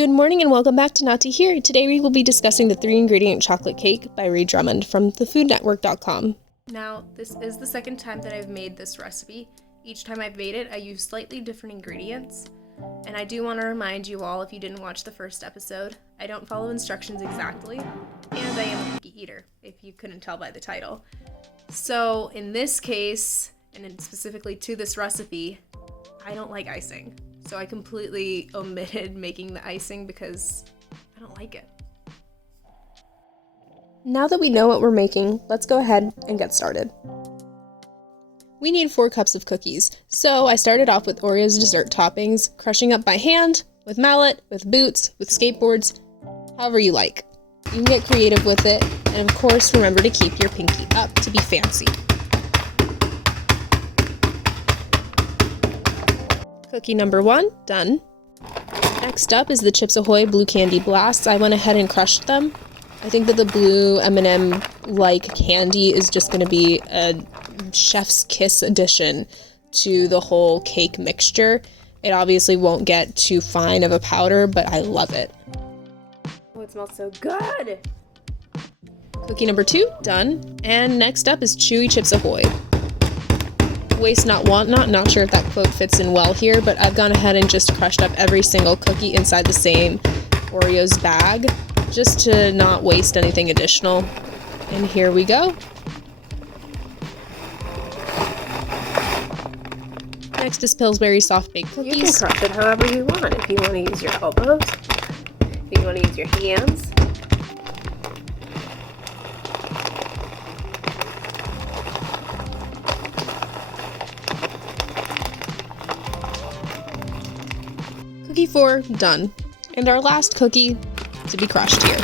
Good morning and welcome back to Natyyhere. Today we will be discussing the 3-ingredient chocolate cake by Ree Drummond from thefoodnetwork.com. Now, this is the second time that I've made this recipe. Each time I've made it, I use slightly different ingredients. And I do want to remind you all, if you didn't watch the first episode, I don't follow instructions exactly, and I am a picky eater, if you couldn't tell by the title. So in this case, and specifically to this recipe, I don't like icing. So I completely omitted making the icing because I don't like it. Now that we know what we're making, let's go ahead and get started. We need 4 cups of cookies, so I started off with Oreos dessert toppings, crushing up by hand, with mallet, with boots, with skateboards, however you like. You can get creative with it, and of course remember to keep your pinky up to be fancy. Cookie number 1, done. Next up is the Chips Ahoy Blue Candy Blasts. I went ahead and crushed them. I think that the blue M&M-like candy is just going to be a chef's kiss addition to the whole cake mixture. It obviously won't get too fine of a powder, but I love it. Oh, it smells so good! Cookie number 2, done. And next up is Chewy Chips Ahoy. Waste not, want not sure if that quote fits in well here, but I've gone ahead and just crushed up every single cookie inside the same Oreos bag, just to not waste anything additional. And here we go. Next is Pillsbury soft baked cookies. You can crush it however you want. If you want to use your elbows, if you want to use your hands. Cookie 4, done. And our last cookie to be crushed here.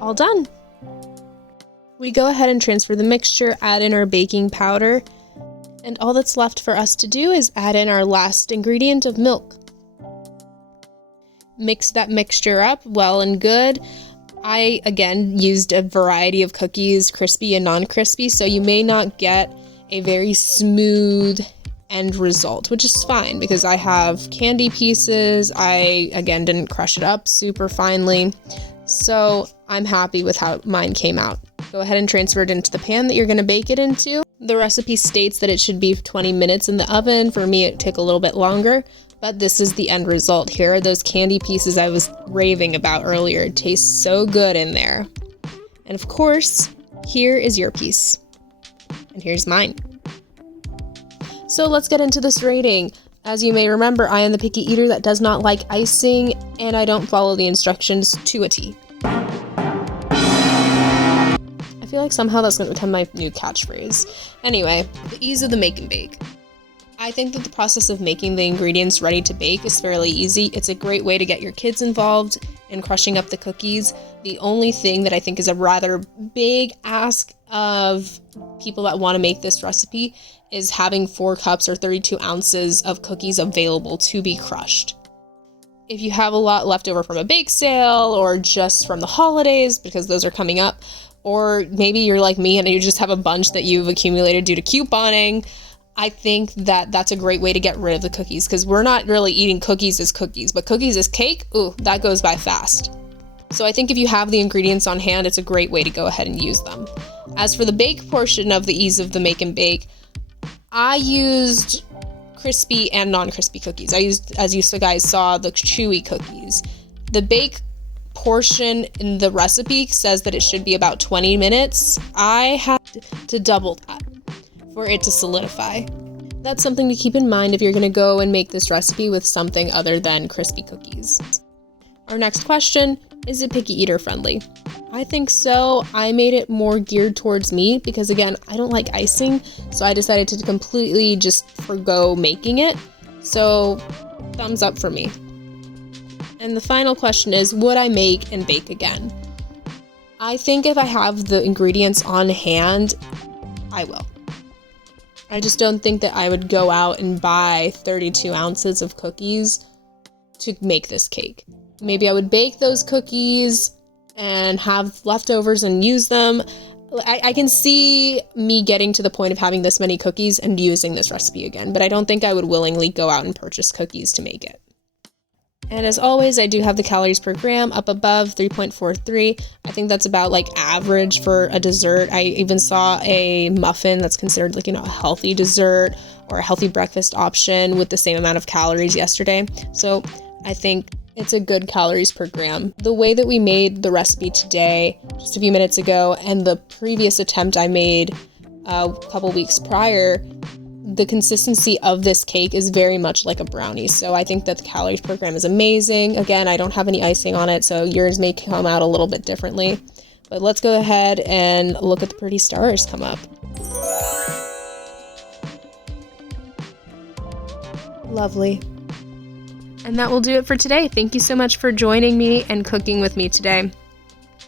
All done. We go ahead and transfer the mixture, add in our baking powder, and all that's left for us to do is add in our last ingredient of milk. Mix that mixture up well and good. I, again, used a variety of cookies, crispy and non-crispy, so you may not get a very smooth end result, which is fine because I have candy pieces. I, again, didn't crush it up super finely, so I'm happy with how mine came out. Go ahead and transfer it into the pan that you're going to bake it into. The recipe states that it should be 20 minutes in the oven. For me, it took a little bit longer. But this is the end result. Here are those candy pieces I was raving about earlier. It tastes so good in there. And of course, here is your piece. And here's mine. So let's get into this rating. As you may remember, I am the picky eater that does not like icing, and I don't follow the instructions to a T. I feel like somehow that's going to become my new catchphrase. Anyway, the ease of the make and bake. I think that the process of making the ingredients ready to bake is fairly easy. It's a great way to get your kids involved in crushing up the cookies. The only thing that I think is a rather big ask of people that want to make this recipe is having 4 cups or 32 ounces of cookies available to be crushed. If you have a lot left over from a bake sale or just from the holidays, because those are coming up, or maybe you're like me and you just have a bunch that you've accumulated due to couponing, I think that that's a great way to get rid of the cookies because we're not really eating cookies as cookies, but cookies as cake, ooh, that goes by fast. So I think if you have the ingredients on hand, it's a great way to go ahead and use them. As for the bake portion of the ease of the make and bake, I used crispy and non-crispy cookies. I used, as you guys saw, the chewy cookies. The bake portion in the recipe says that it should be about 20 minutes. I had to double that for it to solidify. That's something to keep in mind if you're going to go and make this recipe with something other than crispy cookies. Our next question, is it picky eater friendly? I think so. I made it more geared towards me because, again, I don't like icing, so I decided to completely just forgo making it. So thumbs up for me. And the final question is, would I make and bake again? I think if I have the ingredients on hand, I will. I just don't think that I would go out and buy 32 ounces of cookies to make this cake. Maybe I would bake those cookies and have leftovers and use them. I can see me getting to the point of having this many cookies and using this recipe again, but I don't think I would willingly go out and purchase cookies to make it. And as always, I do have the calories per gram up above, 3.43. I think that's about like average for a dessert. I even saw a muffin that's considered like, a healthy dessert or a healthy breakfast option with the same amount of calories yesterday. So I think it's a good calories per gram. The way that we made the recipe today, just a few minutes ago, and the previous attempt I made a couple weeks prior, the consistency of this cake is very much like a brownie. So I think that the calories per gram is amazing. Again, I don't have any icing on it, so yours may come out a little bit differently. But let's go ahead and look at the pretty stars come up. Lovely. And that will do it for today. Thank you so much for joining me and cooking with me today.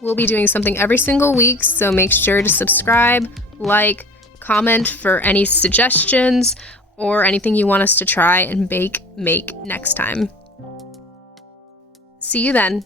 We'll be doing something every single week, so make sure to subscribe, like, comment for any suggestions or anything you want us to try and make next time. See you then.